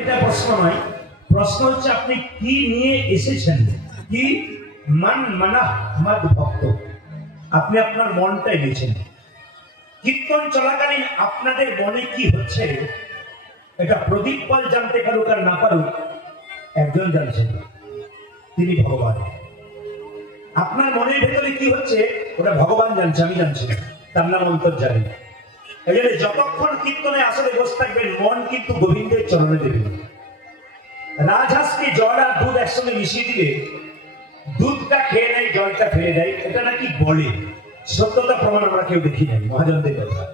এটা প্রশ্ন নয়, প্রশ্ন হচ্ছে আপনি কি নিয়ে এসেছেন, কি মান মানা মদ ভক্ত, আপনি আপনার মনটা এনেছেন। কীর্তন চলাকালীন আপনাদের মনে কি হচ্ছে এটা প্রদীপ পাল জানতে পারুক আর না পারুক, একজন জানছেন, তিনি ভগবান। আপনার মনের ভেতরে কি হচ্ছে ওটা ভগবান জানছে, আমি জানছি না, তার নাম অন্তর্যামী। এই জন্য যতক্ষণ কীর্তনে আসলে বসে থাকবেন মন কিন্তু গোবিন্দের চরণে দেবেন। রাজহাঁসকে জল আর দুধ একসঙ্গে মিশিয়ে দিলে দুধটা খেয়ে নেয়, জলটা ফেলে দেয়, এটা নাকি বলে। সত্যতা প্রমাণ আমরা কেউ দেখি নাই, মহাজনদের কথা।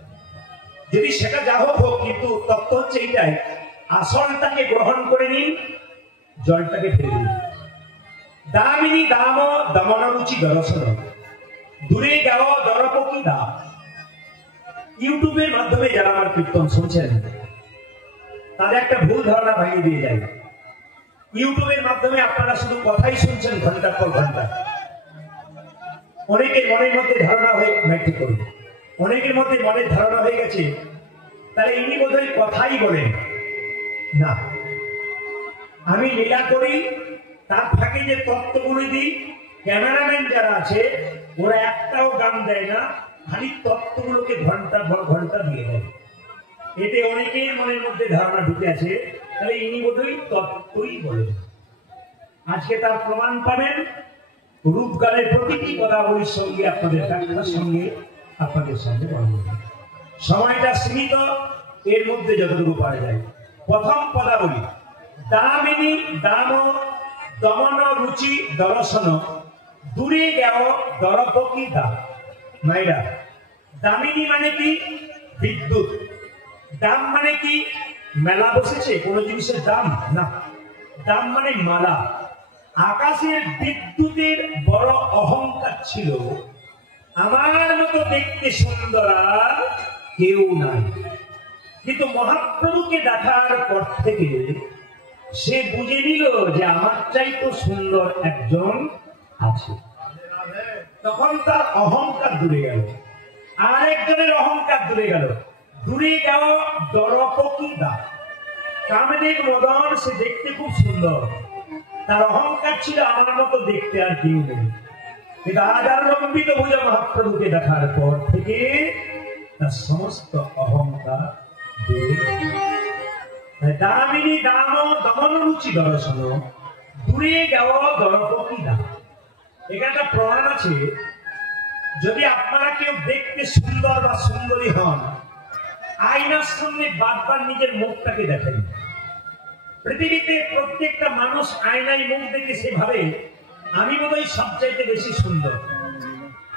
যদি সেটা যা হোক হোক, কিন্তু তত্ত্ব হচ্ছে এইটাই, আসলটাকে গ্রহণ করে নিন, জলটাকে ফেলে দিন। দামিনী দাম দমন রুচি দর্শন, দূরে গাও দরপকি দাম। ইউটিউবের মাধ্যমে যারা আমার কীর্তন শুনছেন তাদের একটা ভুল ধারণা ভাঙিয়ে দিয়ে যায়। ইউটিউবের মাধ্যমে আপনারা শুধু কথাই শুনছেন ঘন্টার পর ঘন্টা। অনেকের মনের মধ্যে ধারণা হয়ে ম্যাট্রিক করুন, অনেকের মধ্যে মনের ধারণা হয়ে গেছে তাহলে ইনি বোধহয় কথাই বলেন না। আমি লীলা করি, তার ফাঁকে যে তত্ত্বগুলি দিই, ক্যামেরাম্যান যারা আছে ওরা একটাও গান দেয় না, খালি তত্ত্বগুলোকে ঘন্টার পর ঘন্টা দিয়ে দেয়। এতে অনেকের মনের মধ্যে ধারণা ঢুকে আছে তাহলে ইনি বোধহয় তত্ত্বই বলেন। আজকে তার প্রমাণ পাবেন রূপগানের প্রতিটি পদাবলীর সঙ্গে, আপনাদের ব্যাখ্যার সঙ্গে, আপনাদের সঙ্গে বলবেন। সময়টা সীমিত, এর মধ্যে যতটুকু পারা যায়। প্রথম পদাবলী দামিনী দাম দমন রুচি দর্শন, দূরে গেও দরপকি দাম। মাইরা, দামিনী মানে কি? বিদ্যুৎ। দাম মানে কি? মেলা বসেছে কোনো জিনিসের দাম না, দাম মানে মালা। আকাশের বিদ্যুতের বড় অহংকার ছিল, আমার মতো দেখতে সুন্দর আর কেউ নাই। কিন্তু মহাপ্রভুকে দেখার পর থেকে সে বুঝে নিল যে আমার চাইতো সুন্দর একজন আছে। তখন তার অহংকার দূরে গেল, আর একজনের অহংকার দূরে গেল। দূরে গেল দরপকি দা। কামদেব মদন, সে দেখতে খুব সুন্দর, তার অহংকার ছিল আমার মতো দেখতে আর কেউ নেই। কিন্তু আজার লম্বিত ভুজা মহাপ্রভুকে দেখার পর থেকে তার সমস্ত অহংকার দূরে। দামিনী দাম দমন রুচি দর্শন, দূরে গেল দরপকি দা। এখানে একটা প্রমাণ আছে, যদি আপনারা কেউ দেখতে সুন্দর বা সুন্দরী হন, আয়নার সামনে বারবার নিজের মুখটাকে দেখেন। পৃথিবীতে প্রত্যেকটা মানুষ আয়নায় মুখ দেখে সে ভাবে আমি বোধহয় সবচাইতে বেশি সুন্দর।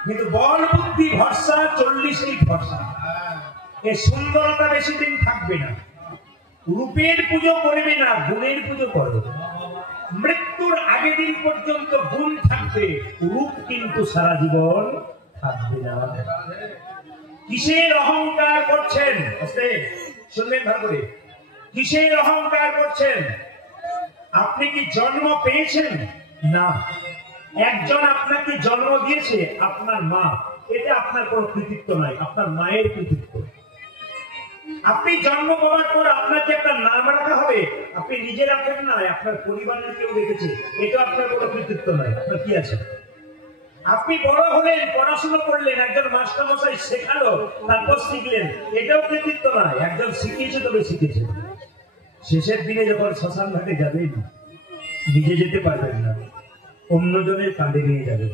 কিন্তু বল বুদ্ধি ভরসা 40 ভরসা, এই সুন্দরতা বেশি দিন থাকবে না। রূপের পুজো করবে না, গুণের পুজো করবে। মৃত্যুর আগে দিন পর্যন্ত গুণ থাকবে, রূপ কিন্তু সারা জীবন থাকবে না। কিসের অহংকার করছেন? শুনবেন ভালো করে, কিসের অহংকার করছেন? আপনি কি জন্ম পেয়েছেন? না, একজন আপনাকে জন্ম দিয়েছে, আপনার মা। এটা আপনার কোনো কৃতিত্ব নাই, আপনার মায়ের কৃতিত্ব। আপনি জন্ম পাওয়ার পর আপনার যে একটা নাম রাখা হবে, আপনি নিজে রাখেন না, আপনার পরিবারের কেউ রেখেছে, এটা আপনার কোনো কৃতিত্ব নাই। আপনার কি আছে? আপনি বড় হলেন, পড়াশোনা করলেন, একজন মাস্টারমশাই শেখালো, তারপর শিখলেন, এটাও কৃতিত্ব নয়। একজন শিখিয়েছে তবে শিখেছে। শেষের দিনে যখন শ্মশান ঘাটে যাবেন, নিজে যেতে পারবেন না, অন্যজনের কাঁধে নিয়ে যাবেন।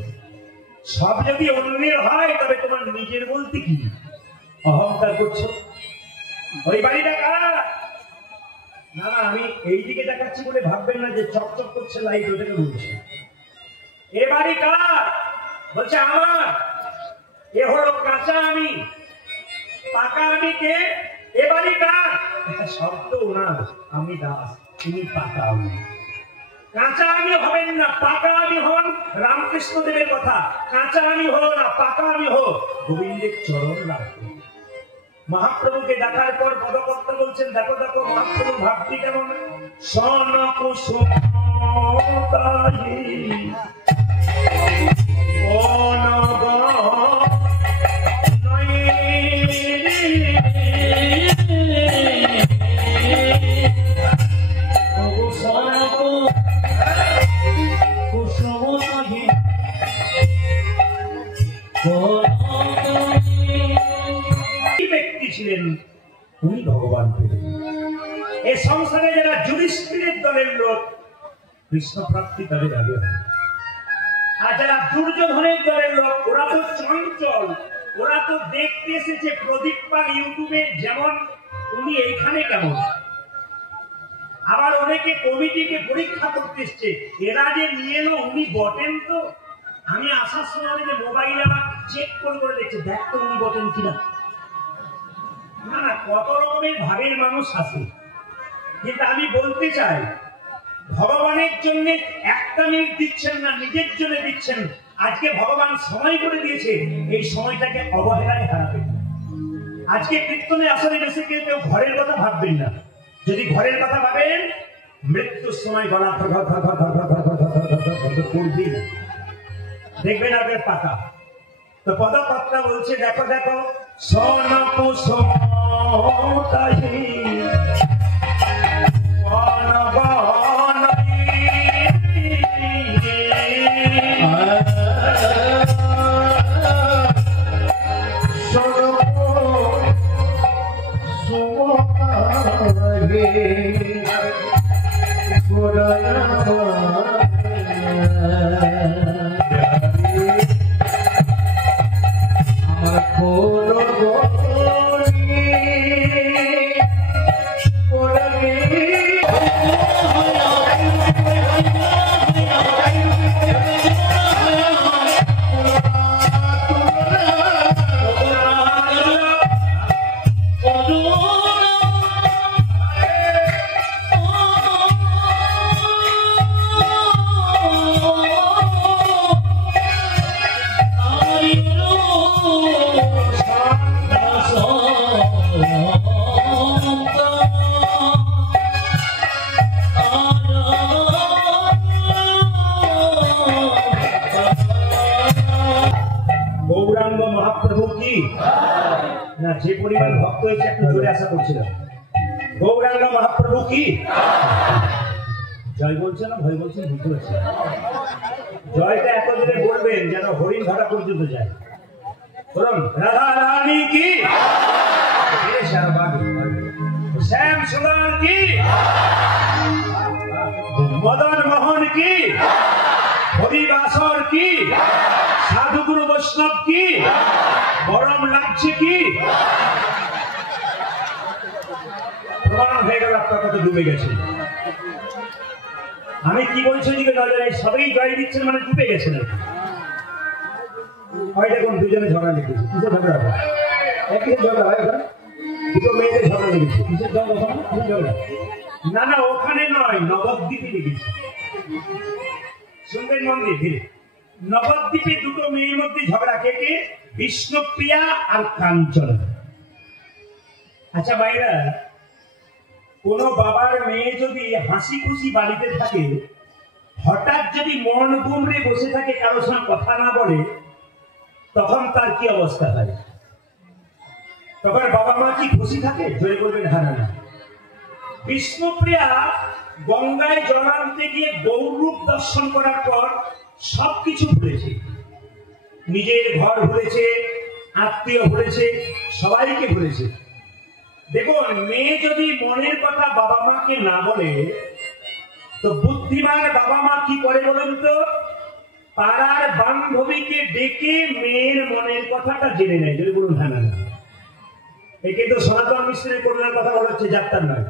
সব যদি অন্যের হয় তবে তোমার নিজের বলতে কি? অহংকার করছো। ওই বাড়িটা কার? না না, আমি এই দিকে দেখাচ্ছি বলে ভাববেন না যে চকচক করছে লাইট, ওটাকে বলছি। এ বাড়ি কার? বলছে আমার। এ হলো কাঁচা আমি, পাকা আমি কে? এ বাড়ি কার? শব্দ ওনার, আমি দাস, তিনি পাকা আমি। কাঁচা আমি হবেন না, পাকা আমি হন। রামকৃষ্ণ দেবের কথা, কাঁচা আমি হো না, পাকা আমি হো, গোবিন্দের চরণ রাখবে। মহাপ্রভুকে দেখার পর পদকর্তা বলছেন, দেখো দেখো মহাপ্রভু ভাবটি কেমন। সনক সংসারে যারা যুধিষ্ঠিরের দলের লোক কৃষ্ণ প্রাপ্তি তাদের আগে, আর যারা দুর্যোধনের দলের লোক ওরা তো চঞ্চল, ওরা তো দেখতে এসেছে প্রদীপ পাল ইউটিউবে যেমন উনি এইখানে কেমন, আবার অনেকে কমিটিকে পরীক্ষা করতে এসছে এরা যে নিয়ে এলো উনি বটেন তো। আমি আসার সময় যে মোবাইল আবার চেক করে দেখছে দেখ তো উনি বটেন কিনা। না না, কত রকমের ভাবের মানুষ আছে, কিন্তু আমি বলতে চাই ভগবানের জন্য একটা মিনিট দিচ্ছেন না, নিজের জন্য দিচ্ছেন। আজকে ভগবান সময় করে দিয়েছে, এই সময়টাকে অবহেলায় হারাবেন না। আজকে কীর্তনে আসলে বেশি কেউ ঘরের কথা ভাববেন না। যদি ঘরের কথা ভাবেন মৃত্যুর সময় গলা করবেন, দেখবেন আপনার পাতা। তো পদপাত্রা বলছে দেখো দেখো না, যে পরিমাণ ভক্ত হয়েছে একটু জোরে আশা করছিলাম। গৌরাঙ্গ মহাপ্রভু কি জয় বলছে না ভয় বলছেন বুঝতে পারছি। জয়টা এত জোরে বলবেন যেন হরিণ ঘাটা পর্যন্ত যায়। বলুন রাধা রানী কি, শ্যাম সুন্দর কি, মদন মোহন কি, হরিবাসর কি, সাধুগুরু বৈষ্ণব কি, গরম লাগছে কি, প্রমাণ হয়ে গেল আপনার কথা ডুবে গেছে। আমি কি বলছি দিকে নজরে সবাই জয় দিচ্ছেন মানে ডুবে গেছে না। হয় দেখুন দুজনে ঝগড়া লেগেছে, কিসের ঝগড়া হয়? একই ঝগড়া হয়, ওখানে দুটো মেয়েদের ঝগড়া লেগেছে। কিসের ঝগড়া? না না, ওখানে নয়, নবদ্বীপে লেগেছে। শুনবেন মন দিয়ে ধীরে। নবদ্বীপে দুটো মেয়ের মধ্যে ঝগড়া, কে কে? বিষ্ণুপ্রিয়া আর কাঞ্চন। আচ্ছা ভাইরা, কোন বাবার মেয়ে যদি হাসি খুশি বাড়িতে থাকে, হঠাৎ যদি মন গুমড়ে বসে থাকে, কারোর সঙ্গে কথা না বলে, তখন তার কি অবস্থা হয়? তখন বাবা মা কি খুশি থাকে? জয় বলবেন হ্যাঁ না। বিষ্ণুপ্রিয়া গঙ্গায় জল আনতে গিয়ে গৌরূপ দর্শন করার পর সবকিছু ভুলেছে, নিজের ঘর ভুলেছে, আত্মীয় ভুলেছে, সবাইকে ভুলেছে। দেখুন, মেয়ে যদি মনের কথা বাবা মাকে না বলে, তো বুদ্ধিমান বাবা মা কি করে বলেন তো? পাড়ার বান্ধবীকে ডেকে মেয়ের মনের কথাটা জেনে নেয়। যদি বলুন হ্যাঁ না। এই কিন্তু সনাতন মিশ্রের করুণার কথা বলা হচ্ছে, যাত্রার নয়।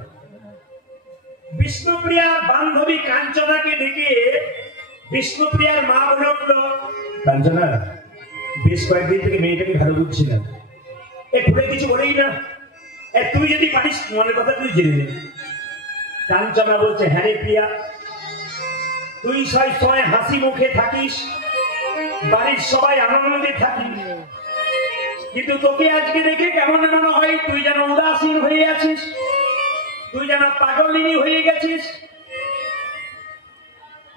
বিষ্ণুপ্রিয়ার বান্ধবী কাঞ্চনাকে ডেকে বিষ্ণুপ্রিয়ার মা বলে উঠল, কাঞ্চনা, বেশ কয়েকদিন থেকে মেয়েটাকে ভালো বুঝছি না, ঘুরে কিছু বলেই না, তুই যদি পারিস মনের কথা তুই জেনে নে। কাঞ্চনা বলছে, হ্যাঁ রে প্রিয়া, তুই সবসময় হাসি মুখে থাকিস, বাড়ির সবাই আনন্দে থাকি, কিন্তু তোকে আজকে দেখে কেমন মনে হয় তুই যেন উদাসীন হয়ে আছিস, তুই যেন পাগলিনী হয়ে গেছিস।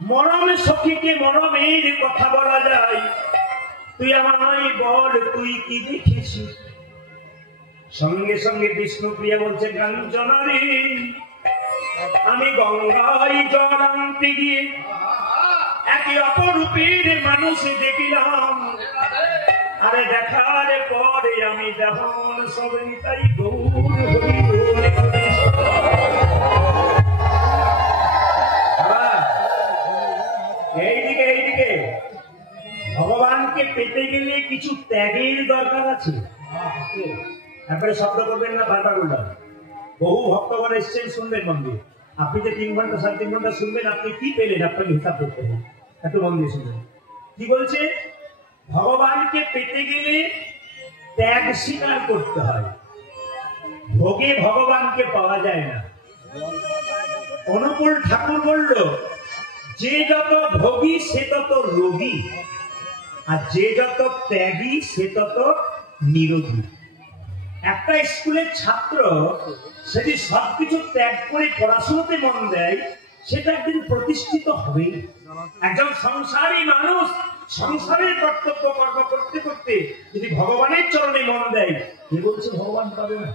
মরমে সখীকে মরমের কথা বলা যায়, তুই আমায় বল তুই কি দেখেছিস? সঙ্গে সঙ্গে বিষ্ণুপ্রিয়া বলছে, কাঞ্চনা রে, আমি গঙ্গায় জল আনতে গিয়ে একে অপরূপের মানুষ দেখিলাম, আরে দেখার পরে আমি দেহন সবই তাই গৌর হরি হরি। ত্যাগের দরকার আছে। একবারে শব্দ করবেন না, বারবার বললাম। বহু ভক্তগণ এসছেন, শুনবেন মন দিয়ে। আপনি যে 3 ঘন্টা 3.5 ঘন্টা শুনবেন, আপনি কি পেলেন আপনাকে হিসাব করতে হবে। একটু মন দিয়ে শুনবেন কি বলছে। ভগবানকে পেতে গেলে ত্যাগ স্বীকার করতে হয়। ভোগে ভগবানকে পাওয়া যায় না। অনুকূল ঠাকুর বলল, যে যত ভোগী সে তত রোগী, আর যে যত ত্যাগী সে তত নিরোগী। একটা স্কুলের ছাত্র যদি সবকিছু ত্যাগ করে পড়াশোনাতে মন দেয়, সেটা একদিন প্রতিষ্ঠিত হবেই। একজন সংসারী মানুষ সংসারের কর্তব্য কর্ম করতে করতে যদি ভগবানের চরণে মন দেয়, কে বলছে ভগবান পাবে না?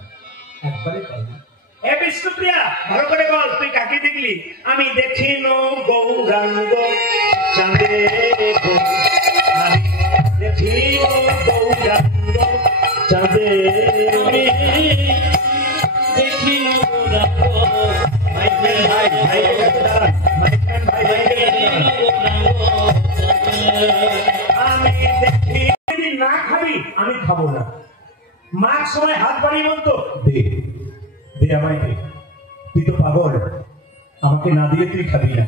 একবারে পাবে। এ বিষ্ণুপ্রিয়া, ভালো করে বল, তুই কাকে দেখলি? আমি দেখিন গৌরাঙ্গ চাঁদে, আমি দেখিন গৌরাঙ্গ চাঁদে, আমি দেখিন গৌরাঙ্গ। আমি দেখি। যদি না খাবি আমি খাবো না। মার সময় হাত বাড়িয়ে বলতো, দে দে আমায় দে, তুই তো পাগল, আমাকে না দিলে তুই খাবি না।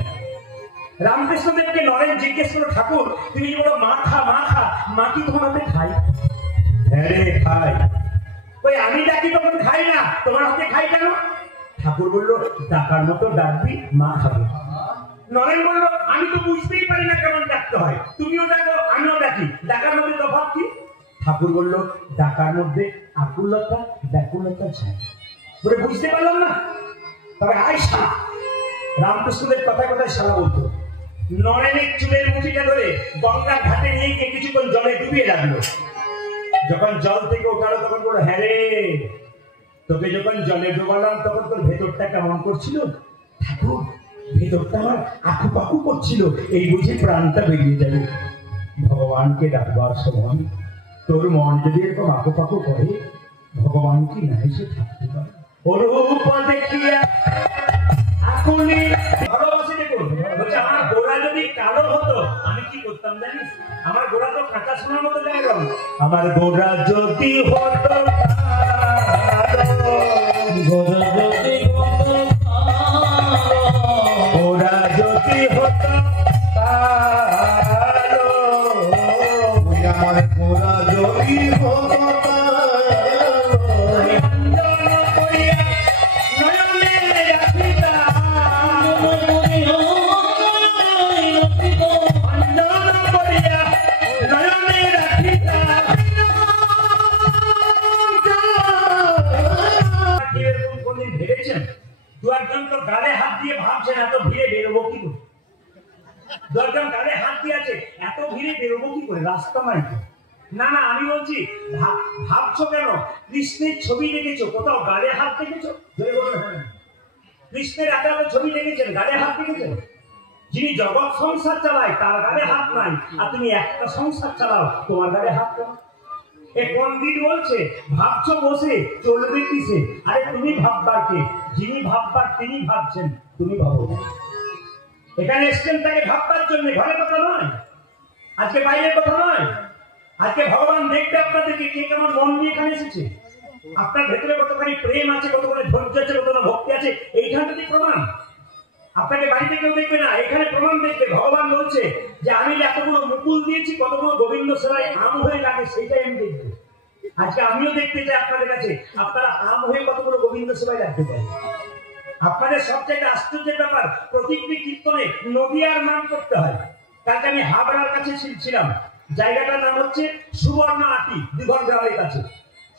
রামকৃষ্ণদেবকে নরেন জিজ্ঞেস করলো, ঠাকুর তুমি বলো মা খা মা খা, মা কি তোমার হাতে খাই? হ্যাঁ রে খাই। ওই আমি ডাকি তখন খাই না, তোমার হাতে খাই কেন? ঠাকুর বললো, ডাকার মতো ডাকবি, মা খাবে। নরেন বললো, আমি তো বুঝতেই পারি না কেমন ডাকতে হয়, তুমিও ডাকো আমিও ডাকি, ডাকার মধ্যে তফাৎ কি? ঠাকুর বললো, ডাকার মধ্যে আকুলতা ব্যাকুলতা চাই। বলে বুঝতে পারলাম না। তবে আয়সা রামকৃষ্ণদের কথায় কথায় সারা বলতো। নরেনের চুলের মুঠিটা ধরে গঙ্গার ঘাটে নিয়ে গিয়ে কিছুক্ষণ জলে ডুবিয়ে রাখলো। যখন জল থেকে ওঠালো তখন বললো, হ্যাঁ রে, তোকে যখন জলে ডোবালাম তখন তোর ভেতরটা কেমন করছিল? ঠাকুর, ভেতরটা আমার আঁকুপাকু করছিল, এই বুঝি প্রাণটা বেরিয়ে যাবে। ভগবানকে ডাকবার সময় তোর মন যদি এরকম আঁকুপাকু করে, ভগবান কি না এসে থাকতে পারে? অরূপ দেখিয়া আকুলি ভালোবাসে। দেখুন, বলছে আমার গোড়া যদি কালো হতো আমি কি করতাম জানিস? আমার গোড়া তো কাঁচা সোনার মতো যায় রং। আমার গোড়া যদি হতো গোড়া যদি হতো কালো, আমার গোড়া যদি হতো গালে হাত দিয়ে ভাবছেন এত ভিড়ে বেরোবো কি করে? দরকার গালে হাত দিয়ে আছে, এত ভিড়ে বেরোবো কি করে? রাস্তা নাই। না না, আমি বলছি ভাবছো কেন? কৃষ্ণের ছবি দেখেছো কোথাও গালে হাত দেখেছো? কৃষ্ণের একটা ছবি দেখেছেন, গালে হাত দেখেছেন? যিনি জগৎ সংসার চালায় তার গালে হাত নাই, আর তুমি একটা সংসার চালাও, তোমার গালে হাত কেন? এ পণ্ডিত বলছে, ভাবছো বসে চলবে কিসে? আরে তুমি ভাববার কে? যিনি ভাববার তিনি ভাবছেন, তুমি ভাবো। এখানে এসছেন তাকে ভাববার জন্য, ঘরে কথা নয়, আজকে বাইরের কথা নয়। আজকে ভগবান দেখবে আপনাদেরকে কে কেমন মন নিয়ে এখানে এসেছে। আপনার ভেতরে কতখানি প্রেম আছে, কতখানি ধৈর্য আছে, কতখানি ভক্তি আছে, এইখানটাতে প্রমাণ। আপনাকে বাড়িতে কেউ দেখবে না, এখানে প্রমাণ দেখবে। ভগবান বলছে যে আমি এতগুলো মুকুল দিয়েছি, কতগুলো গোবিন্দ সেবায় আম হয়ে লাগে, সেইটাই আমি দেখবো। আজকে আমিও দেখতে চাই আপনাদের কাছে আপনারা আম হয়ে কতগুলো গোবিন্দ সেবায় রাখতে পারেন। আপনাদের সবচেয়ে আশ্চর্যের ব্যাপার, প্রতিটি কীর্তনে নদিয়ার নাম করতে হয়। কালকে আমি হাবড়ার কাছে ছিলাম, জায়গাটার নাম হচ্ছে সুবর্ণ আটি, দিঘল গ্রামের কাছে।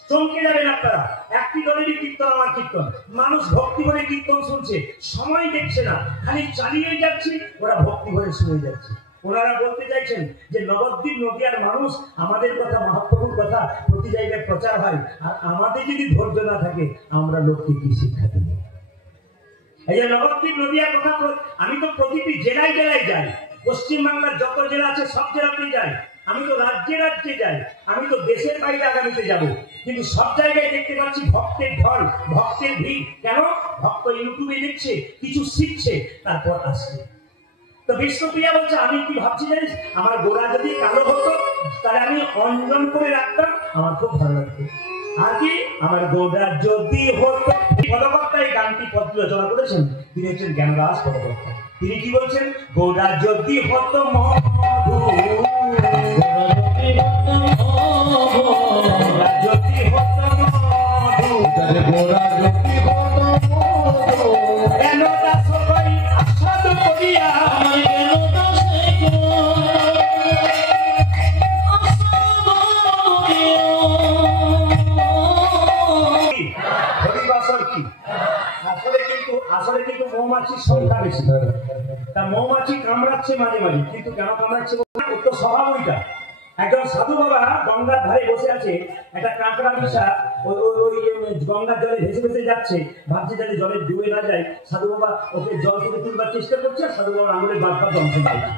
চমকে যাবেন আপনারা, একটি দলেরই কীর্তন আমার কীর্তন। মানুষ ভক্তি ভরে কীর্তন শুনছে, সময় দেখছে না, খালি চালিয়ে যাচ্ছে, ওরা ভক্তি ভরে শুনে যাচ্ছে। ওনারা বলতে চাইছেন যে নবদ্বীপ নদিয়ার মানুষ, আমাদের কথা মহাপ্রভুর কথা প্রতি জায়গায় প্রচার হয়, আর আমাদের যদি ধৈর্য না থাকে আমরা লোককে কি শিক্ষা দেব? এই যে নবদ্বীপ নদিয়ার কথা, আমি তো প্রতিটি জেলায় জেলায় যাই, পশ্চিমবাংলার যত জেলা আছে সব জেলাতে যাই, আমি তো রাজ্যে রাজ্যে যাই, আমি তো দেশের বাইরে আগামীতে যাব, কিন্তু সব জায়গায় দেখতে পাচ্ছি ভক্তের ঢল, ভক্তের ভিড়। কেন? ভক্ত ইউটিউবে দেখছে, কিছু শিখছে, তারপর আসছে। তো বিষ্ণুপ্রিয়া বলছে আমি কি ভাবছি জানিস, আমার গোড়া যদি কালো হতো তাহলে আমি অঞ্জন করে রাখতাম, আমার খুব ভালো লাগতো। আর কি আমার গোড়া যদি হতো। পদকর্তা এই গানটি পদ্ম রচনা করেছেন, তিনি হচ্ছেন জ্ঞানদাস পদকর্তা। তিনি কি বলছেন, গোড়া যদি হতো মধু, যদি হতো মধু, গোড়া যদি হতো মধু, কেন দাস হই আস্বাদ করিয়া, কেন দাস হরিবাসর কি আসলে কিন্তু মৌমাছির সংখ্যা বেশি। তা মৌমাছি কামড়াচ্ছে মাঝে মাঝে, কিন্তু কেন কামড়াচ্ছে তো স্বভাব ওইটা। একজন সাধু বাবা গঙ্গার ধারে বসে আছে, একটা কাঁকড়া বিশা ওই গঙ্গার জলে ভেসে ভেসে যাচ্ছে, ভাবছে যাতে জলে ডুবে না যায়। সাধু বাবা ওকে জল থেকে তুলবার চেষ্টা করছে, সাধু বাবার আঙুলের বারবার দংশন করছে।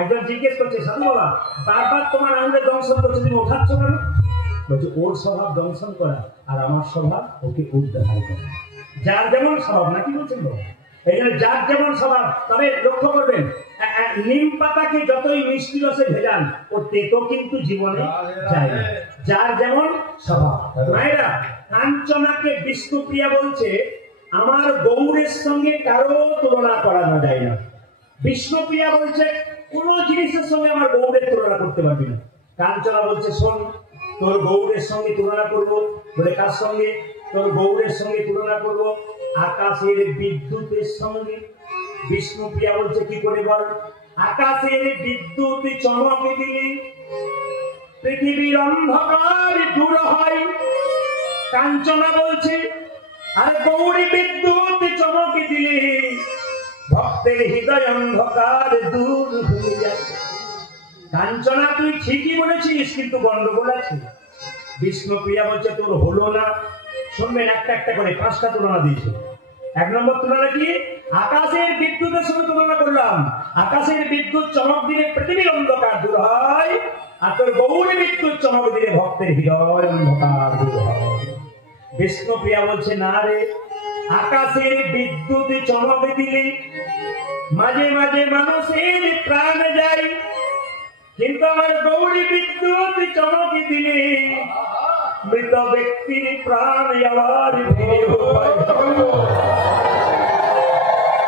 একজন জিজ্ঞেস করছে, সাধু বাবা বারবার তোমার আঙুলের দংশন করছে, তুমি ওঠাচ্ছ কেন? বলছে ওর স্বভাব দংশন করা, আর আমার স্বভাব ওকে উদ্ধার করা। যার যেমন স্বভাব, নাকি বলছেন বাবা? এই জন্য যার যেমন স্বভাব। তবে লক্ষ্য করবেন, নিম পাতাকে যতই মিষ্টি রসে ভেজান, ওর তেতো কিন্তু জীবনে যায় না। যার যেমন স্বভাব। মায়েরা, কাঞ্চনাকে বিষ্ণুপ্রিয়া বলছে আমার গৌরের সঙ্গে কারো তুলনা করানো যায় না। বিষ্ণুপ্রিয়া বলছে কোন জিনিসের সঙ্গে আমার গৌরের তুলনা করতে পারবি না। কাঞ্চনা বলছে শোন, তোর গৌরের সঙ্গে তুলনা করবো। বলে কার সঙ্গে? তোর গৌরের সঙ্গে তুলনা করবো আকাশের বিদ্যুতের সঙ্গে। বিষ্ণুপ্রিয়া বলছে কি করে বল? আকাশের বিদ্যুৎ চমকে দিলে পৃথিবীর অন্ধকার দূর হয়। কাঞ্চনা বলছে আর গৌরী বিদ্যুৎ চমকে দিলে ভক্তের হৃদয় অন্ধকার দূর হয়ে যায়। কাঞ্চনা তুই ঠিকই বলেছিস, কিন্তু গন্ডগোল আছে। বিষ্ণুপ্রিয়া বলছে তোর হলো না। শুনবেন, একটা একটা করে 5টা তুলনা দিয়েছে। 1 নম্বর তুলনা কি? আকাশের বিদ্যুতের সঙ্গে তুলনা করলাম। আকাশের বিদ্যুৎ চমক দিলে পৃথিবীর অন্ধকার দূর হয়, আর তোর গৌরী বিদ্যুৎ চমক দিলে ভক্তের হৃদয় অন্ধকার দূর হয়। বিষ্ণুপ্রিয়া বলছে না রে, আকাশের বিদ্যুৎ চমক দিলে মাঝে মাঝে মানুষের প্রাণ যায়, কিন্তু আমার গৌরী বিদ্যুৎ চমক দিলে মৃত ব্যক্তির প্রাণ আবার ফিরে হয়।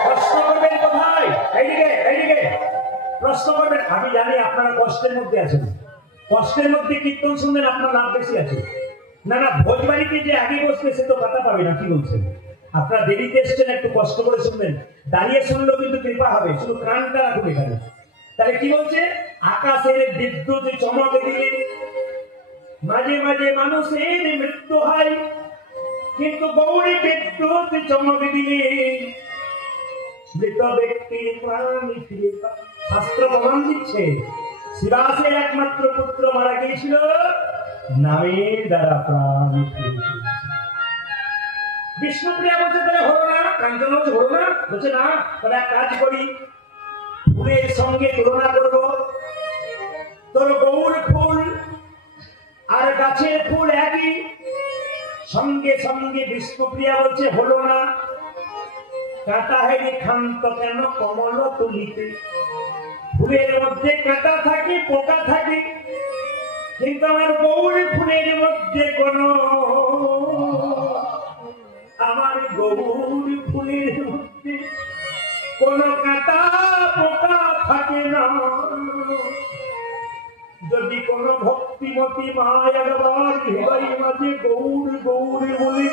প্রশ্ন করবেন কোথায়? এইদিকে প্রশ্ন করবেন। আমি জানি আপনারা কষ্টের মধ্যে আছেন, কষ্টের মধ্যে কীর্তন শুনবেন আপনার লাভ বেশি আছে। না না, ভোজবাড়িতে যে আগে বসবে সে তো কথা পাবে না। কি বলছেন? আপনারা দেরিতে এসছেন, একটু কষ্ট করে শুনবেন। দাঁড়িয়ে শুনলেও কিন্তু কৃপা হবে, শুধু কানটা রাখুন এখানে। তাহলে কি বলছে? আকাশের বিদ্যুৎ চমক দিলে মাঝে মাঝে মানুষের মৃত্যু হয়, কিন্তু গৌরী বিদ্যুৎ চমক দিলে মৃত ব্যক্তির প্রাণ ফিরে পায়। শাস্ত্র প্রমাণ দিচ্ছে শিবাসের একমাত্র পুত্র মারা গিয়েছিল, নামের দ্বারা প্রাণ ফিরে। বিষ্ণুপ্রিয়া বলছে তাহলে হলো না, কাঞ্চন বলছে হলো না। বলছে না, তাহলে এক কাজ করি, ফুলের সঙ্গে তুলনা করবো। তোর গৌর ফুল আর গাছের ফুল একই, সঙ্গে সঙ্গে বিষ্ণুপ্রিয়া বলছে হলো না। কাঁটা হেরি ক্ষান্ত কেন কমল তুলিতে? ফুলের মধ্যে কাঁটা থাকে, পোকা থাকে, কিন্তু আমার গৌর ফুলের মধ্যে কোনো, আমার গৌর ফুলের মধ্যে কোনো কাঁটা পোকা থাকে না। যদি কোন ভক্তিমতী মায় একবার হৃদয় মাঝে গৌর গৌর বলে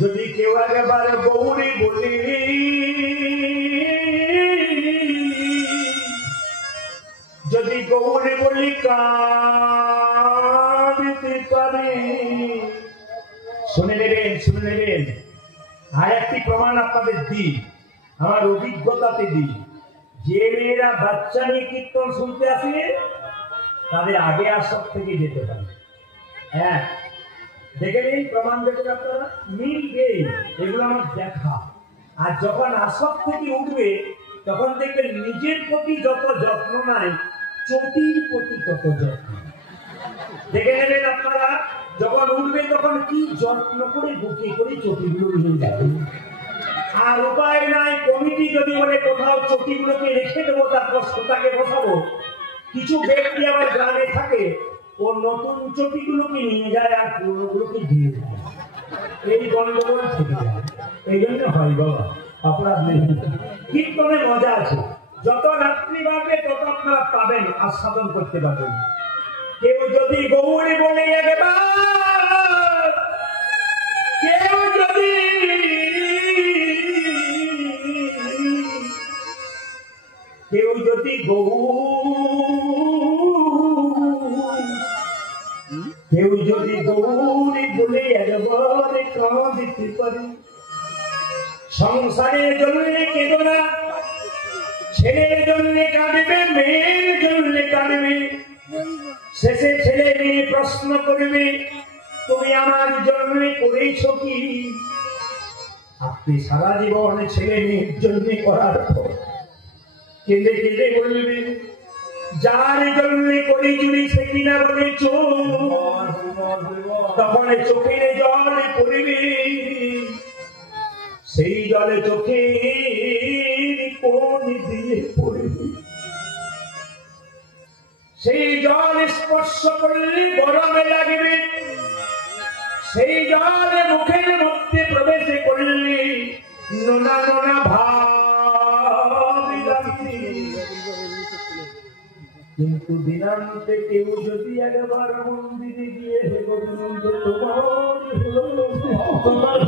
যদি কেউ একবার গৌরী বলি, যদি গৌরী বলি কাঁদতে পারে। শুনে নেবেন। আর একটি প্রমাণ আপনাদের দিই, আমার অভিজ্ঞতাতে দিই। যে মেয়েরা বাচ্চা নিয়ে কীর্তন শুনতে আসে তাদের আগে আসর থেকে যেতে পারে। দেখে নিন, প্রমাণ দেখেন আপনারা, মিলবে। এগুলো আমার দেখা। আর যখন আসর থেকে উঠবে তখন দেখবেন নিজের প্রতি যত যত্ন নাই চটির প্রতি তত যত্ন। দেখে নেবেন আপনারা যখন উঠবে তখন কি যত্ন করে বুকে করে চটিগুলো নিয়ে যাবে। আর উপায় নাই, কমিটি যদি বলে কোথাও চটিগুলোকে রেখে দেবো তারপর সোতাকে বসাবো, কিছু ব্যক্তি আবার গ্রামে থাকে ও নতুন চটিগুলোকে নিয়ে যায় আর পুরোগুলোকে দিয়ে দেয়। এই গন্ডগোল থেকে যায়, এই জন্য হয় বাবা অপরাধ নেই। কীর্তনে মজা আছে, যত রাত্রি বাড়বে তত আপনারা পাবেন, আস্বাদন করতে পারবেন। কেউ যদি গৌরী বলে একবার, কেউ যদি গৌরী বলে একবার কাঁদিতে পারে, সংসারের জন্য কেঁদো না, ছেলের জন্য কাঁদবে, মেয়ের জন্য কাঁদবে, শেষে ছেলে মেয়ে প্রশ্ন করবে তুমি আমার জন্য করেছ কি? আপনি সারা জীবন ছেলে মেয়ের জন্য করার পর কেঁদে কেঁদে বলবেন যার জন্য করি চুরি সে কিনা বলেছ, তখন চোখের জল পড়বে, সেই জলে চোখে কোন দিয়ে পড়বে, সেই জল স্পর্শ করলে গরমে লাগবে, সেই জল মুখের মধ্যে প্রবেশ করলে নোনা নোনা ভাব লাগবে। কিন্তু দিনান্তে কেউ যদি একবার মন্দিরে গিয়ে গোবিন্দ তোমার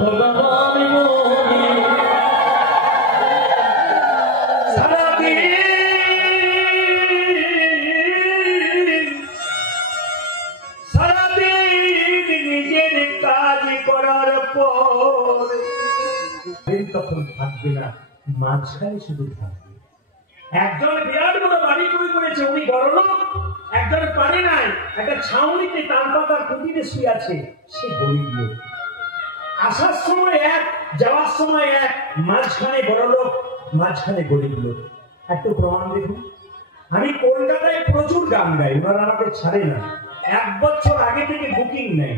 তখন থাকবে না, মাঝখানে শুধু থাকবে। একজন বিরাট বড় বাড়ি তৈরি করেছে, উনি বড়লোক, একজন পারে নাই, একটা ছাউনিতে তাল পাতার কুটিতে শুয়ে আছে, সে গরিব লোক। আসার সময় এক, যাওয়ার সময় এক, মাঝখানে বড়লোক, মাঝখানে গরিব লোক। একটু প্রমাণ দেখুন। আমি কলকাতায় প্রচুর গান গাই, ওনারা আমাকে ছাড়ে না, 1 বছর আগে থেকে বুকিং নেই।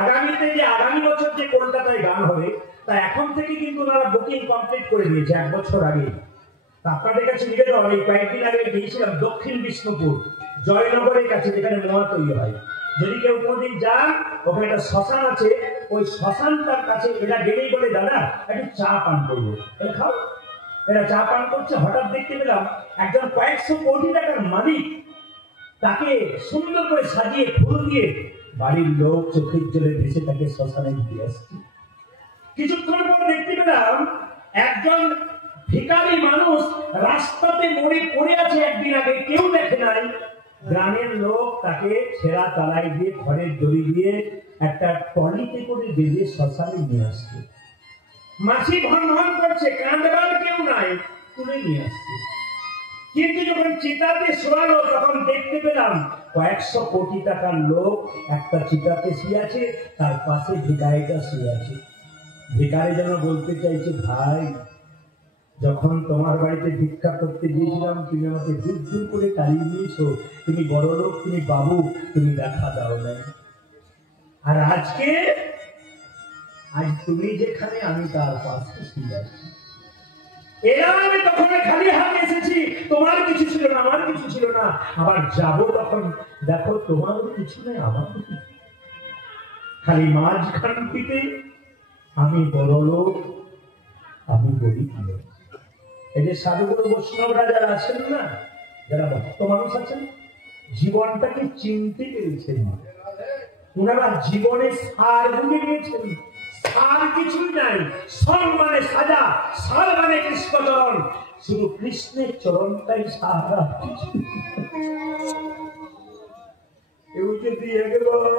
আগামীতে যে আগামী বছর যে কলকাতায় গান হবে তা এখন থেকে কিন্তু ওনারা বুকিং কমপ্লিট করে দিয়েছে 1 বছর আগে। আপনাদের কাছে নিবেদন, এই কয়েকদিন আগে গিয়েছিলাম দক্ষিণ বিষ্ণুপুর জয়নগরের কাছে, যেখানে মোয়া তৈরি হয়। যদি কেউ কোনদিন যান, ওখানে একটা শ্মশান আছে, ওই শ্মশানটার কাছে এরা গেলেই বলে দাদা একটু চা পান করবো, খাও। এরা চা পান করছে, হঠাৎ দেখতে পেলাম একজন কয়েকশো কোটি টাকার মালিক, তাকে সুন্দর করে সাজিয়ে ফুল দিয়ে বাড়ির লোক চোখের জলে ভেসে তাকে শ্মশানে দিয়ে আসছে। কিছুক্ষণ পর দেখতে পেলাম একজন ভিখারি মানুষ রাস্তাতে পড়ে আছে, একদিন আগে কেউ দেখে নাই, গ্রামের লোক তাকে ছেঁড়া তালাই দিয়ে ঘরের দড়ি দিয়ে একটা টলিতে করে বেঁধে শ্মশানে নিয়ে আসছে। মাছি ভন ভন করছে, কাঁদবার কেউ নাই, তুলে নিয়ে আসছে। কিন্তু যখন চিতাতে শোয়ালো তখন দেখতে পেলাম কয়েকশো কোটি টাকার লোক একটা চিতাতে শুয়ে আছে, তার পাশে ভিখারিটা শুয়ে আছে। ভিখারি যেন বলতে চাইছে, ভাই যখন তোমার বাড়িতে ভিক্ষা করতে গিয়েছিলাম তুমি আমাকে দূর দূর করে তাড়িয়ে দিয়েছো, তুমি বড় লোক, তুমি বাবু, তুমি দেখা দাও নাই। আর আজ তুমি যেখানে আমি তার পাশে শুয়ে আছি। এরা আমি তখন খালি হাতে এসেছি, তোমার কিছু ছিল না, আমার কিছু ছিল না, আবার যাবো তখন দেখো তোমারও কিছু নেই, আমার কিছু, খালি মাঝখানটিতে আমি বড় লোক, আমি গরিব লোক। এই যে সাধুগুরু বৈষ্ণবরা যারা আছেন না, যারা ভক্ত মানুষ আছেন, জীবনটাকে চিনতে পেরেছেন, ওনারা জীবনে সার বুঝে নিয়েছেন। সার কিছুই নাই, সব মানে সাজা, সার মানে কৃষ্ণচরণ, শুধু কৃষ্ণের চরণটাই সারা। কেউ যদি একবার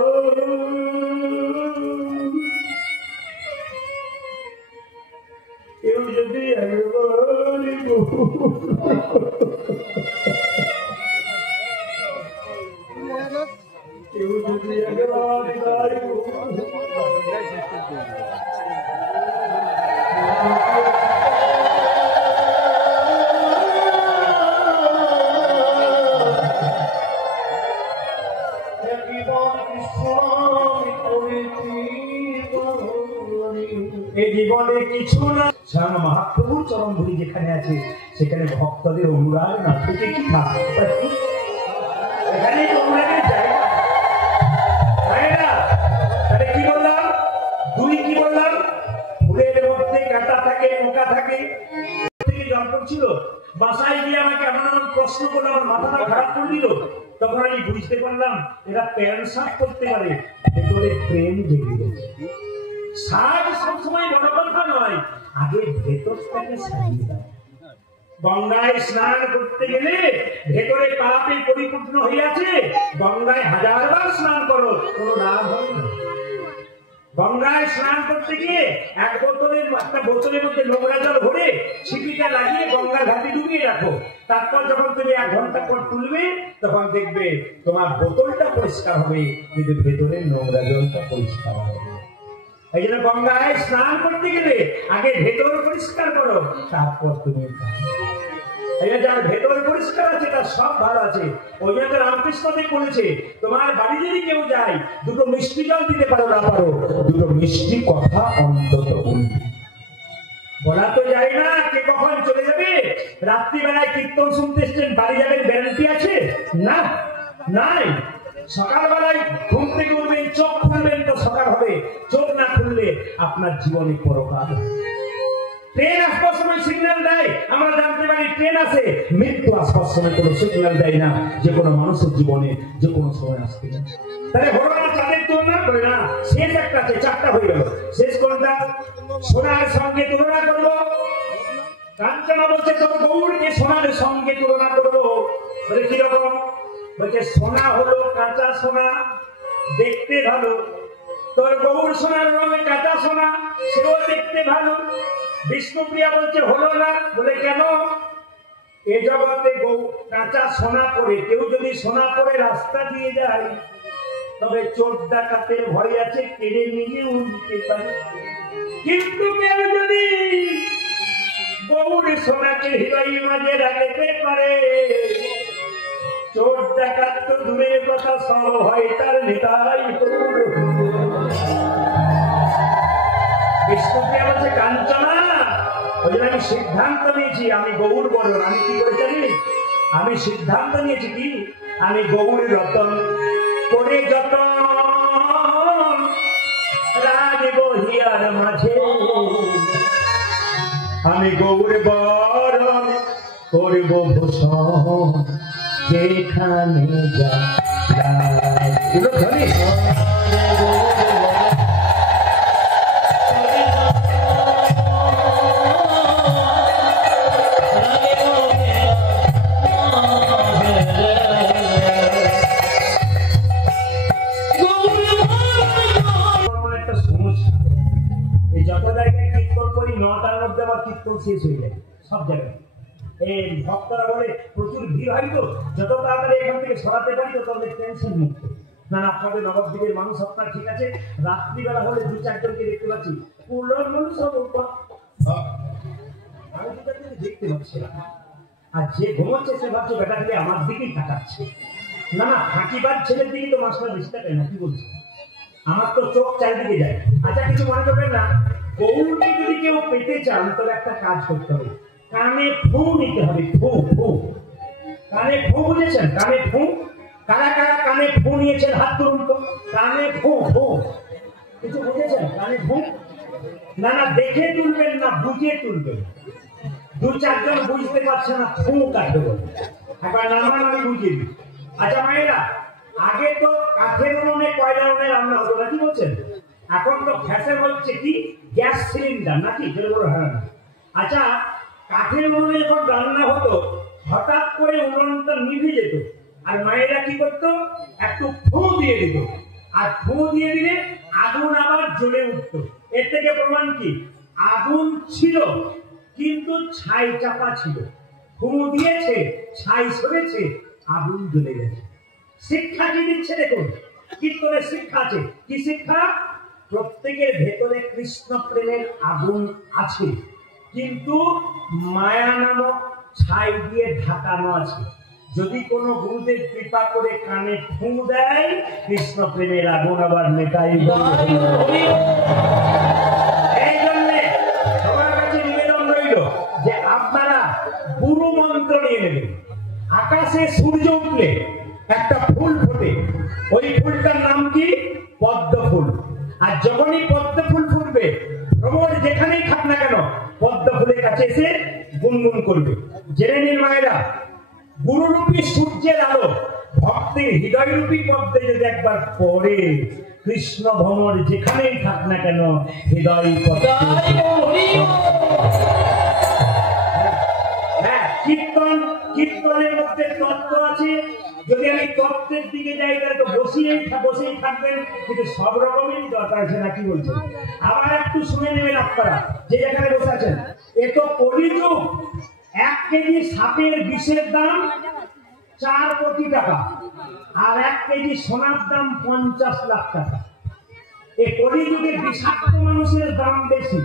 কিছু না। স্বয়ং মহাপ্রভুর চরণ ধরি যেখানে আছে সেখানে ভক্তদের অনুরাগ না থেকে কি থাকে, এখানে অনুরাগের জায়গা। তাহলে কি বললাম? দুই কি বললাম? ফুলের মধ্যে কাঁটা থাকে, পোকা থাকে। থেকে জল পড়ছিল, বাসায় গিয়ে আমাকে এমন এমন প্রশ্ন করলো, আমার মাথাটা খারাপ করে দিল। তখন আমি বুঝতে পারলাম এরা প্যান্ট শার্ট করতে পারে, ভেতরে প্রেম জেগে গেছে। সাজ সবসময় বড় কথা নয়, আগে ভেতরটাকে সাজিয়ে দাও। গঙ্গায় স্নান করতে গেলে ভেতরে পাপে পরিপূর্ণ হয়ে আছে, গঙ্গায় হাজারবার স্নান করো, কোনো লাভ হবে না। গঙ্গায় স্নান করতে গিয়ে একটা বোতলের মধ্যে নোংরা জল ভরে ছিপিটা লাগিয়ে গঙ্গা ঘাটে ডুবিয়ে রাখো। তারপর যখন তুমি 1 ঘন্টা পর তুলবে তখন দেখবে তোমার বোতলটা পরিষ্কার হবে, কিন্তু ভেতরের নোংরা জলটা পরিষ্কার হবে। এই জন্য গঙ্গায় স্নান করতে গেলে আগে ভেতর পরিষ্কার করো, তারপর তুমি যার ভেতর পরিষ্কার আছে তার সব ভালো আছে। ওই জন্য রামকৃষ্ণদেব বলেছে, তোমার বাড়ি যদি কেউ যায় দুটো মিষ্টি জল দিতে পারো না পারো, দুটো মিষ্টি কথা অন্তত বলবে। বলা তো যায় না কে কখন চলে যাবে। রাত্রিবেলায় কীর্তন শুনতে এসছেন, বাড়ি যাবেন, গ্যারান্টি আছে? না, নাই। সকালবেলায় ঘুম থেকে উঠবেন, চোখ খুলবেন তো সকাল হবে, চোখ না খুললে আপনার জীবনে পরকাল। ট্রেন আসবার সময় সিগন্যাল দেয়, আমরা জানতে পারি ট্রেন আসে। মৃত্যু আসবার সময় কোনো সিগন্যাল দেয় না, যে কোনো মানুষের জীবনে যে কোনো সময় আসতে পারে। তাহলে হলো না চাঁদের তুলনা করে না, শেষ একটা আছে, 4টা হয়ে গেল। শেষ কোনটা? সোনার সঙ্গে তুলনা করবো। কাঞ্চনা বলছে তোর গৌরকে সোনার সঙ্গে তুলনা করবো। বলে কিরকম? বলছে সোনা হলো কাঁচা সোনা, দেখতে ভালো। তোর গৌর সোনার রঙে কাঁচা সোনা, সেও দেখতে ভালো। বিষ্ণুপ্রিয়া বলছে হলো না। বলে কেন? এ জগতে কাঁচা সোনা পরে কেউ যদি সোনা পরে রাস্তা দিয়ে যায়, তবে চোর ডাকাতের ভয় আছে, কেড়ে নিয়ে উঠতে পারে। কিন্তু কেউ যদি গৌর সোনাকে হৃদয় মাঝে রাখতে পারে, চোর ডাকাত তো দূরের কথা, সব হয় তার নিতাই। বিষ্ণুপ্রিয়া বলছে কাঞ্চনা, ওই জন্য আমি সিদ্ধান্ত নিয়েছি আমি গৌর বরণ। আমি কি করে জানি? আমি সিদ্ধান্ত নিয়েছি কি, আমি গৌর রতন করে যতন রাজব হিয়ার মাঝে, আমি গৌর বরণ করব ভূষণ যেখানে যাই। শেষ হয়ে যায় সব জায়গায়। এই ভক্তরা বলে প্রচুর ভিড় হয়, তো যত তাড়াতাড়ি এখান থেকে সরাতে পারি তো তাদের টেনশন মুক্ত। না না, আপনাদের নবদ্বীপের মানুষ আপনার ঠিক আছে, রাত্রিবেলা হলে 2-4 জনকে দেখতে পাচ্ছি, পুরোর মানুষ সব আমি দেখতে পাচ্ছি। আর যে ঘুমাচ্ছে সে ভাবছে বেটা থেকে আমার দিকেই তাকাচ্ছে। না না, ফাঁকিবার ছেলের দিকে তো মাস্টার বেশি তাকায় না। কি বলছে? আমার তো চোখ চারিদিকে যায়। আচ্ছা কিছু মনে করবেন না, গৌরকে যদি কেউ পেতে চান তবে একটা কাজ করতে হবে, কানে ফু নিতে হবে। ফু ফু, কানে ফু, বুঝেছেন? কানে ফু। কারা কারা কানে ফু নিয়েছেন হাত তুলুন তো। কানে ফু ফু, কিছু বুঝেছেন? কানে ফু। না না, দেখে তুলবেন না, বুঝে তুলবেন। 2-4 জন বুঝতে পারছে না ফু কাকে বলে, একবার নামান আমি বুঝিয়ে দিই। আচ্ছা মায়েরা, আগে তো কাঠের উনুনে কয়লা উনুনে রান্না হতো না, কি বলছেন? এখন তো ফ্যাশন হচ্ছে কি গ্যাস সিলিন্ডার, নাকি? আচ্ছা, কাঠের উনুনে যখন রান্না হতো হঠাৎ করে উনুনটা নিভে যেত, আর মায়েরা কি করতো? একটু ফু দিয়ে দিত, আর ফু দিয়ে দিলে আগুন আবার জ্বলে উঠতো। এর থেকে প্রমাণ কি? আগুন ছিল কিন্তু ছাই চাপা ছিল। ফু দিয়েছে, ছাই সরেছে, আগুন জ্বলে গেছে। শিক্ষা কি দিচ্ছে দেখুন, কীর্তনের শিক্ষা আছে। কি শিক্ষা? প্রত্যেকের ভেতরে কৃষ্ণ প্রেমের আগুন আছে, কিন্তু মায়া নামক ছাই দিয়ে ঢাকানো আছে। যদি কোনো গুরুদেব কৃপা করে কানে ফু দেয়, কৃষ্ণ প্রেমের আগুন আবার মেটাই। এই জন্যে আকাশে সূর্য উঠলে একটা ফুল ফোটে, ওই ফুলটার নাম কি? পদ্ম ফুল। আর যখনই পদ্ম ফুল ফুটবে, ভ্রমর যেখানেই থাক না কেন পদ্ম ফুলের কাছে এসে গুনগুন করবে। জেনে নিন মায়েরা, গুরুরূপী সূর্যের আলো ভক্তের হৃদয়রূপী পদ্মে যদি একবার পড়ে, কৃষ্ণ ভ্রমর যেখানেই থাক না কেন হৃদয় পদ্মে। হ্যাঁ, কীর্তনের মধ্যে তত্ত্ব আছে। যদি আমি তত্ত্বের দিকে যাই তাহলে তো বসেই থাকবেন, কিন্তু সব রকমেরই দরকার আছে না, কি বলছেন? আবার একটু শুনে নেবেন আপনারা, যে যেখানে বসে আছেন। এ তো কলিযুগ। 1 কেজি সাপের বিষের দাম 4 কোটি টাকা, আর 1 কেজি সোনার দাম 50 লাখ টাকা। এই কলিযুগে বিষাক্ত মানুষের দাম বেশি,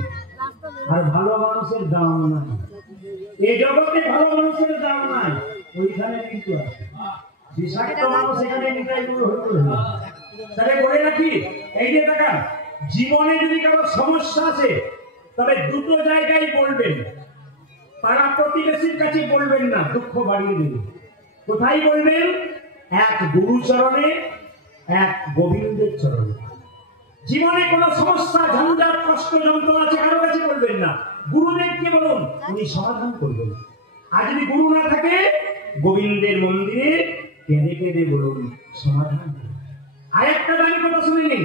আর ভালো মানুষের দাম নাই। এই জগতে ভালো মানুষের দাম নাই, ওইখানে কিন্তু আছে বিষাক্ত মানুষ। এখানে তাহলে বলে রাখি, এই যে টাকা জীবনে যদি কারো সমস্যা আছে, তবে দুটো জায়গায় বলবেন। পাড়া প্রতিবেশীর কাছে বলবেন না, দুঃখ বাড়িয়ে দেবে। কোথায় বলবেন? এক গুরুচরণে, এক গোবিন্দের চরণে। জীবনে কোনো সমস্যা, ঝঞ্ঝাট, কষ্ট, যন্ত্রণা আছে, কারো কাছে বলবেন না, গুরুদেবকে বলুন, উনি সমাধান করবেন। আর যদি গুরু না থাকে, গোবিন্দের মন্দিরে কেঁদে কেঁদে বলুন, সমাধান। আরেকটা দামি কথা শুনে নিন,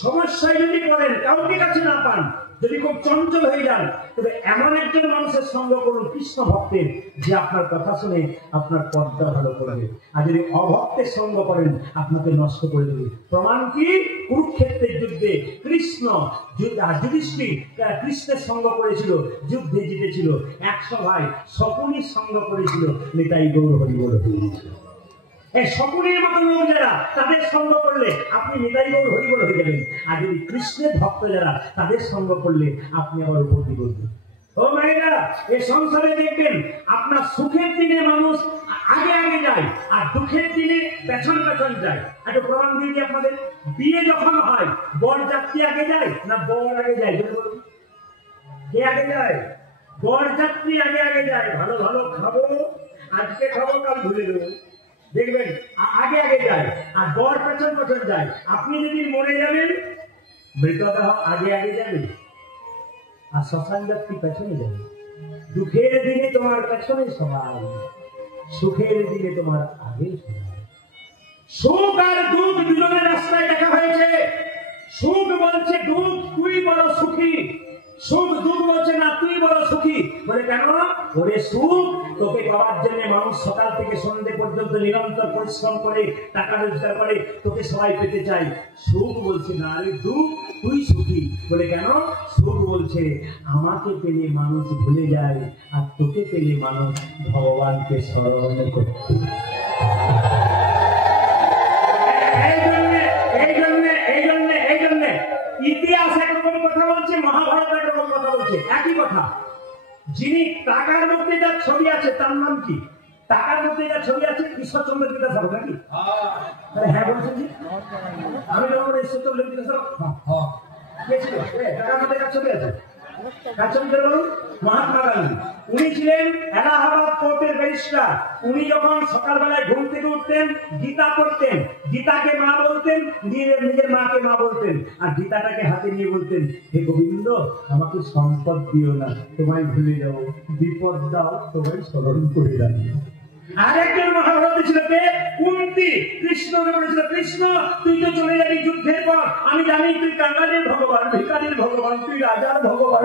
সমস্যায় যদি পড়েন, কাউকে কাছে না পান, যদি খুব চঞ্চল হয়ে যান, তবে এমন একজন মানুষের সঙ্গ করুন, কৃষ্ণ ভক্তের, যে আপনার কথা শুনে আপনার পথটা ভালো করবে। আর যদি অভক্তের সঙ্গ করেন, আপনাকে নষ্ট করে দেবে। প্রমাণ কি? কুরুক্ষেত্রের যুদ্ধে কৃষ্ণ যুধিষ্ঠির কৃষ্ণের সঙ্গ করেছিল, যুদ্ধে জিতেছিল। 100 ভাই শকুনির সঙ্গ করেছিল, নিতাই গৌর হরি বল। এই শকুনির মতো লোক যারা, তাদের সঙ্গ করলে আপনি নিতাই গৌর হরি বল হয়ে যাবেন। আর যদি কৃষ্ণের ভক্ত যারা, তাদের সঙ্গ করলে আপনি আবার উপলব্ধি করবেন। ও মায়েরা, এই সংসারে দেখবেন আপনার সুখের দিনে মানুষ আগে আগে যায়, আর দুঃখের দিনে পেছন পেছন যায়। একটা প্রমাণ দিয়ে দিই আপনাদের। বিয়ে যখন হয়, বর যাত্রী আগে যায় না বর আগে যায়? বলুন, কে আগে যায়? বর যাত্রী আগে আগে যায়। ভালো ভালো খাবো, আজকে খাবো, কাল ভুলে দেবো, দেখবেন আগে আগে যায়। আর বর পেছন পেছন যায়। আপনি যদি মরে যাবেন, মৃতদেহ আগে আগে যাবে, আর শ্মশান যাত্রী পেছনে যাবে। দুঃখের দিনে তোমার পেছনে সবাই, সুখের দিনে তোমার আগে সবাই। সুখ আর দুঃখ দুজনের রাস্তায় দেখা হয়েছে। সুখ বলছে দুঃখ তুই বড় সুখী, সুখ দুঃখ বলছে না তুই বড় সুখী। বলে কেন? ওরে সুখ, তোকে পাওয়ার জন্য মানুষ সকাল থেকে সন্ধ্যে পর্যন্ত নিরন্তর পরিশ্রম করে, টাকা রোজগার করে, তোকে সবাই পেতে চাই। সুখ বলছে না, আরে দুঃখ তুই সুখী। বলে কেন? সুখ বলছে আমাকে পেলে মানুষ ভুলে যায়, আর তোকে পেলে মানুষ ভগবানকে স্মরণ করতে। ইতিহাস একরকম কথা বলছে, মহাভারত একরকম কথা বলছে, একই কথা। যিনি টাকার মধ্যে যার ছবি আছে তার নাম কি? টাকার মধ্যে যার ছবি আছে ঈশ্বরচন্দ্র বিদ্যাসাগর নাকি? হ্যাঁ বলছেন জি, আমি যখন ঈশ্বরচন্দ্র বিদ্যাসাগর কে ছিল? টাকার মধ্যে যার ছবি আছে, কার ছবি ছিল বলুন? মহাত্মা গান্ধী। উনি ছিলেন এলাহাবাদ কোর্টের ব্যারিস্টার। উনি যখন সকালবেলায় ঘুম থেকে উঠতেন, গীতা পড়তেন, গীতাকে মা বলতেন, নিজের মাকে মা বলতেন, আর গীতাটাকে হাতে নিয়ে বলতেন, হে গোবিন্দ, আমাকে সম্পদ দিও না, তোমায় ভুলে যাবো, বিপদ দাও, তোমায় স্মরণ করে রাখি। আরেকজন মহাভারত ছিল কে? কুন্তী। কৃষ্ণকে বলেছিল, কৃষ্ণ তুই তো চলে যাবি যুদ্ধের পর, আমি জানি তুই কাঙ্গালের ভগবান, ভিখারির ভগবান, তুই রাজার ভগবান।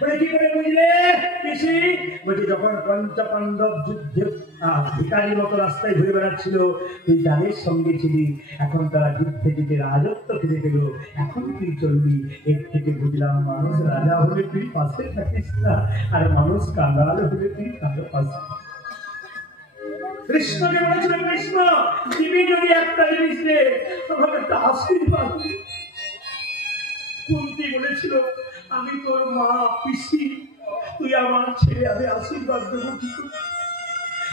বলে কি করে বুঝলে পিসি? বলছি যখন পঞ্চপাণ্ডব যুদ্ধে ভিখারির মতো রাস্তায় ঘুরে বেড়াচ্ছিল, তুই যাদের সঙ্গে ছিলি, এখন তারা যুদ্ধে যেতে রাজত্ব ফিরে পেল, এখন তুই চলবি। এর থেকে বুঝলাম মানুষ রাজা হলে তুই পাশে থাকিস না, আর মানুষ কাঙ্গাল হলে তুই কারো পাশে। কৃষ্ণকে বলেছিল, কৃষ্ণ দিবি যদি একটা জিনিস দে, আমাকে একটা আশীর্বাদ। কুন্তী বলেছিল, আমি তোর মা পিসি, তুই আমার ছেলে, আমি আশীর্বাদ দেবো কি করে?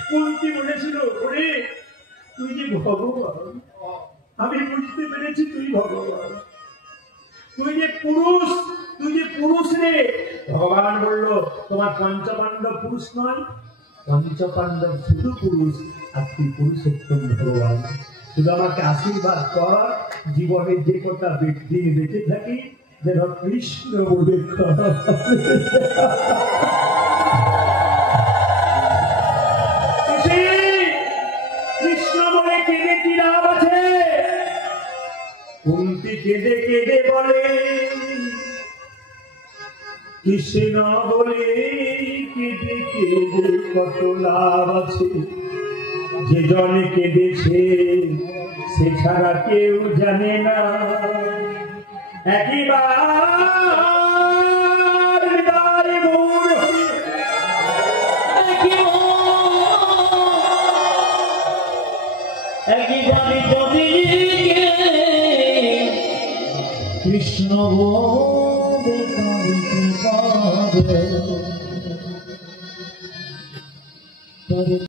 কুন্তী বলেছিল, ওরে তুই যে ভগবান, আমি বুঝতে পেরেছি তুই ভগবান, তুই যে পুরুষ, তুই যে পুরুষ রে। ভগবান বলল, তোমার পঞ্চপাণ্ডব পুরুষ নয়, পঞ্চপাণ্ডব শুধু পুরুষ আর তুই পুরুষোত্তম ভগবান। শুধু আমাকে আশীর্বাদ কর, জীবনে যে কথা দিন বেঁচে থাকি যেন কৃষ্ণ বলে কৃষ্ণ বলে কেঁদে কি লাভ আছে? কুন্তি কেঁদে কেঁদে বলে কৃষ্ণ বলে কেঁদে কেঁদে কত লাভ আছে। যে জনে কেঁদেছে সে ছাড়া কেউ জানে না। একবার হৃদয় গৌর কৃষ্ণ বলে